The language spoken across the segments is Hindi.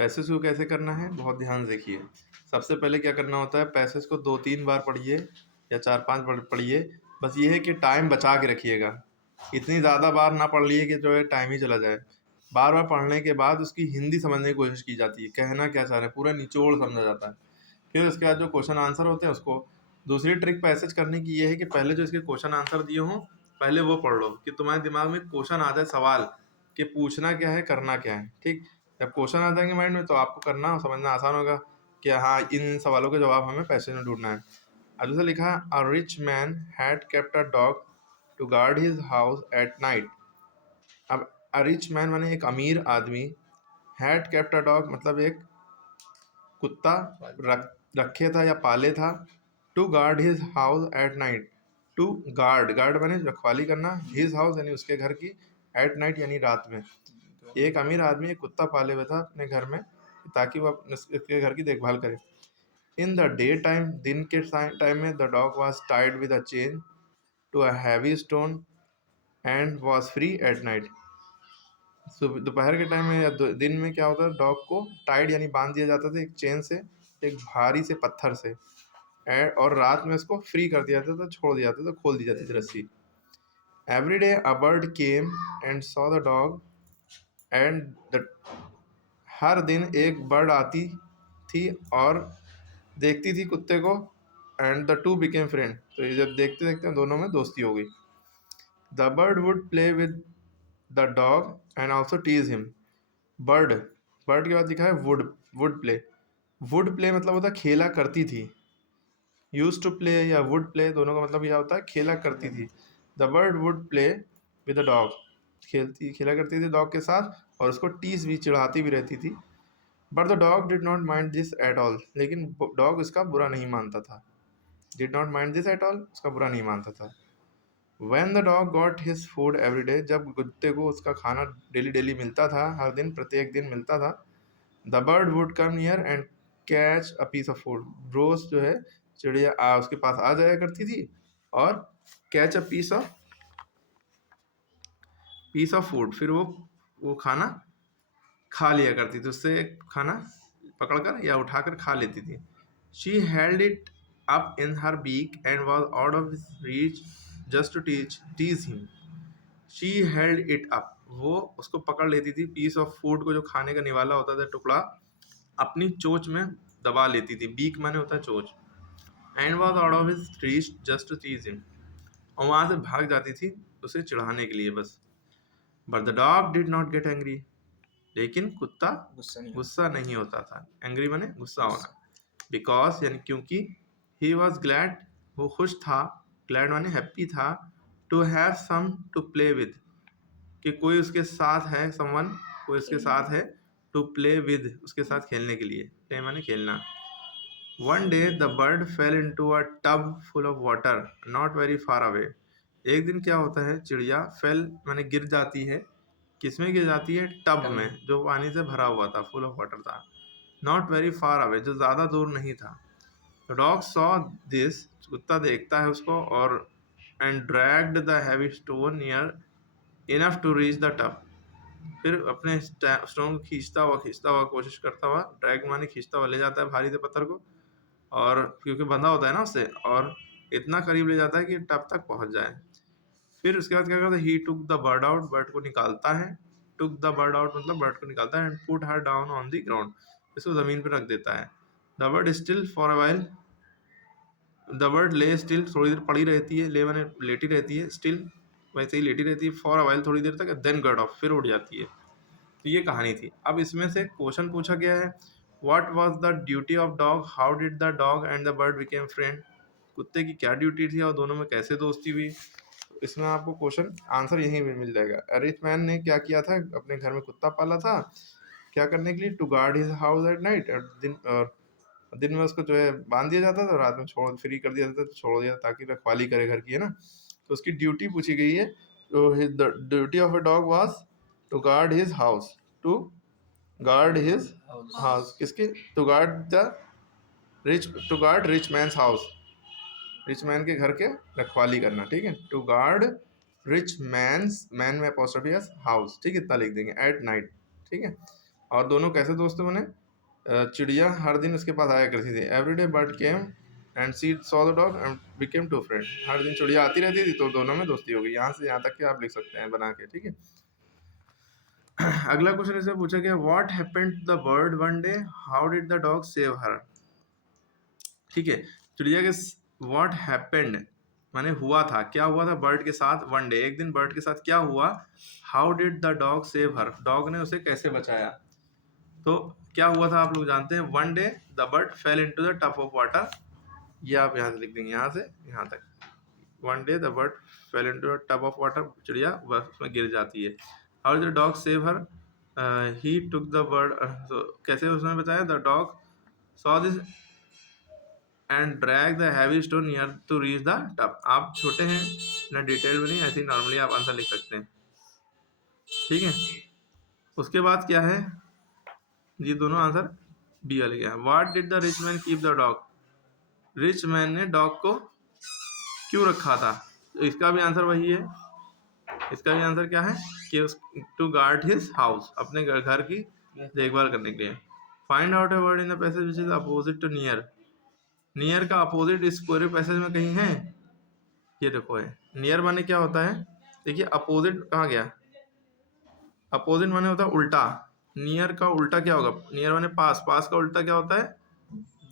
पैसेज को कैसे करना है बहुत ध्यान से देखिए। सबसे पहले क्या करना होता है, पैसेज को 2-3 बार पढ़िए या 4-5 बार पढ़िए। बस ये है कि टाइम बचा के रखिएगा, इतनी ज़्यादा बार ना पढ़ लिए कि जो है टाइम ही चला जाए। बार बार पढ़ने के बाद उसकी हिंदी समझने की कोशिश की जाती है, कहना क्या चाह रहे हैं पूरा निचोड़ समझा जाता है। फिर उसके बाद जो क्वेश्चन आंसर होते हैं उसको, दूसरी ट्रिक पैसेज करने की ये है कि पहले जो इसके क्वेश्चन आंसर दिए हों पहले वो पढ़ लो, कि तुम्हारे दिमाग में क्वेश्चन आ जाए, सवाल कि पूछना क्या है करना क्या है। ठीक, जब क्वेश्चन आ जाएंगे माइंड में तो आपको करना और समझना आसान होगा कि हाँ इन सवालों के जवाब हमें पैसेज में ढूंढना है। अब जैसे लिखा है, a rich man had kept a dog to guard his house at night. अब अ रिच मैन माने एक अमीर आदमी, हैड केप्ट अ डॉग मतलब एक कुत्ता रखे था या पाले था, to guard his house at night. To guard, guard माने रखवाली करना, हिज हाउस यानी उसके घर की, एट नाइट यानी रात में। एक अमीर आदमी एक कुत्ता पाले हुए था अपने घर में ताकि वो इसके घर की देखभाल करे। इन द डे टाइम, दिन के टाइम में, the dog was tied with a chain to a heavy stone and was free at night. दोपहर के टाइम में या दिन में क्या होता है, डॉग को टाइड यानी बांध दिया जाता था एक चेन से, एक भारी से पत्थर से, और रात में उसको फ्री कर दिया जाता था, छोड़ दिया जाता था, खोल दी जाती थी रस्सी। Every day a bird came and saw the dog and the, हर दिन एक बर्ड आती थी और देखती थी कुत्ते को, and the two became friend. तो ये जब देखते देखते दोनों में दोस्ती हो गई। The bird would play with the dog and also tease him. Bird, bird के बाद लिखा है would, would play. Would play मतलब होता है खेला करती थी, यूज टू प्ले या वुड प्ले दोनों का मतलब यह होता है खेला करती थी। The bird would play with the dog, खेला करती थी डॉग के साथ, और उसको टीज भी, चिढ़ाती भी रहती थी। But the dog did not mind this at all, लेकिन डॉग इसका बुरा नहीं मानता था। Did not mind this at all, उसका बुरा नहीं मानता था। When the dog got his food every day, जब कुत्ते को उसका खाना डेली डेली मिलता था, हर दिन प्रत्येक दिन मिलता था, the bird would come near and catch a piece of food. रोज जो है चिड़िया उसके पास आ जाया करती थी और catch a piece of food, फिर वो खाना खा लिया करती थी, उससे खाना पकड़कर या उठाकर खा लेती थी। She held it up in her beak and was out of reach just to tease him. She held it up, वो उसको पकड़ लेती थी, पीस ऑफ फूड को, जो खाने का निवाला होता था टुकड़ा, अपनी चोंच में दबा लेती थी। बीक माने होता है चोंच। And was out of his reach just to tease him, और वहां से भाग जाती थी उसे चिढ़ाने के लिए बस। But the dog did not get angry, लेकिन कुत्ता गुस्सा नहीं होता था। एंग्री माने गुस्सा होना। बिकॉज यानी क्योंकि, ही वॉज ग्लैड, वो खुश था, ग्लैड माने हैप्पी था, to have some to play with, कि कोई उसके साथ है, समवन कोई उसके साथ है, टू प्ले विद उसके साथ खेलने के लिए, प्ले माने खेलना। One day the bird fell into a tub full of water not very far away. एक दिन क्या होता है, चिड़िया फेल माने गिर जाती है, किसमें गिर जाती है, टब में जो पानी से भरा हुआ था, फुल ऑफ वाटर था, नॉट वेरी फार अवे जो ज़्यादा दूर नहीं था। डॉग सॉ दिस, कुत्ता देखता है उसको, और and dragged the heavy stone near enough to reach the tub, फिर अपने स्टोन को खींचता हुआ कोशिश करता हुआ, ड्रैग माने खींचता हुआ ले जाता है भारी से पत्थर को, और क्योंकि बंधा होता है ना उससे, और इतना करीब ले जाता है कि टब तक पहुंच जाए। फिर उसके बाद क्या करता है, he took the bird out, bird को निकालता है। टुक द बर्ड आउट मतलब बर्ड को निकालता है, and put her down on the ground, इसको जमीन पर रख देता है। The bird still for a while, the bird lay still, थोड़ी देर पड़ी रहती है, ले मैंने लेटी रहती है, स्टिल वैसे ही लेटी रहती है, फॉर अ व्हाइल थोड़ी देर तक, देन गट ऑफ फिर उड़ जाती है। तो ये कहानी थी। अब इसमें से क्वेश्चन पूछा गया है, what was the duty of dog, how did the dog and the bird became friend, कुत्ते की क्या ड्यूटी थी और दोनों में कैसे दोस्ती हुई। इसमें आपको क्वेश्चन आंसर यहीं पे मिल जाएगा। रिच मैन ने क्या किया था, अपने घर में कुत्ता पाला था, क्या करने के लिए, to guard his house at night, दिन में उसको जो है बांध दिया जाता था, रात में छोड़ फ्री कर दिया जाता था, छोड़ दिया ताकि रखवाली करे घर की, है ना। तो उसकी ड्यूटी पूछी गई है, तो the duty of a dog was to guard his house, to guard his house, किसके, to guard the rich, to guard rich man's house, rich man के घर के रखवाली करना, ठीक है। To guard rich man's, man में अपॉस्ट्रोफी एस, हाउस, ठीक है, इतना लिख देंगे, एट नाइट, ठीक है। और दोनों कैसे दोस्त बने? चिड़िया हर दिन उसके पास आया करती थी। Every day bird came and see saw the dog and became to friend. हर दिन चिड़िया आती रहती थी तो दोनों में दोस्ती हो गई। यहाँ से यहाँ तक के आप लिख सकते हैं बना के, ठीक है। अगला क्वेश्चन इससे पूछा गया, what happened to the bird one day, how did the dog save her. ठीक है, चिड़िया के व्हाट हैपेंड माने हुआ था, क्या हुआ था बर्ड के साथ वन डे, एक दिन बर्ड के साथ क्या हुआ, how did the dog save her, dog ने उसे कैसे बचाया। तो क्या हुआ था आप लोग जानते हैं, one day the bird fell into the tub of water, ये आप यहाँ से लिख देंगे, यहाँ से यहाँ तक, one day the bird fell into the tub of water, चिड़िया बस उसमें गिर जाती है। How did the dog save her, he took the bird, तो कैसे उसने बताया, the dog saw this and drag the heavy stone near to reach the tub. आप छोटे हैं ना, डिटेल में नहीं, ऐसे ही नॉर्मली आप आंसर लिख सकते हैं, ठीक है। उसके बाद क्या है, ये दोनों आंसर बी वाले क्या है, what did the rich man keep the dog, rich man ने डॉग को क्यों रखा था, तो इसका भी आंसर वही है, इसका भी आंसर क्या है कि टू गार्ड हिज हाउस, अपने घर की देखभाल करने के लिए। Find out a word in the passage which is opposite to near, near का अपोजिट इस पूरे पैसेज में कहीं है, ये देखो है, नियर माने क्या होता है, देखिए अपोजिट कहाँ गया, अपोजिट माने होता है उल्टा, नियर का उल्टा क्या होगा, नियर माने पास, पास का उल्टा क्या होता है,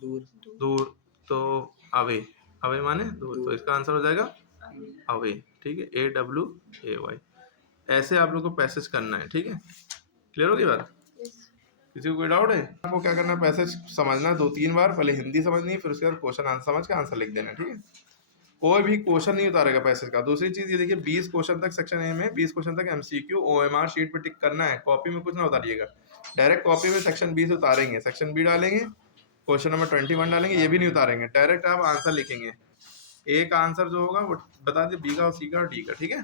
दूर, दूर, तो अवे, अवे माने दूर, तो इसका आंसर हो जाएगा अवे, ठीक है, AWAY। ऐसे आप लोग को पैसेज करना है, ठीक है, क्लियर होगी बात, किसी को कोई डाउट है? आपको क्या करना है, पैसेज समझना है 2-3 बार, पहले हिंदी समझनी है, फिर उसके बाद क्वेश्चन आंसर समझ के आंसर लिख देना है, ठीक है। कोई भी क्वेश्चन नहीं उतारेगा पैसेज का। दूसरी चीज ये देखिए, 20 क्वेश्चन तक सेक्शन ए में, 20 क्वेश्चन तक MCQ OMR शीट पे टिक करना है, कॉपी में कुछ ना उतारिएगा, डायरेक्ट कॉपी में सेक्शन 20 उतारेंगे, सेक्शन बी डालेंगे, क्वेश्चन नंबर 21 डालेंगे, ये भी नहीं उतारेंगे, डायरेक्ट आप आंसर लिखेंगे, एक आंसर जो होगा वो बता दिए, बी का और सी का और डी का, ठीक है।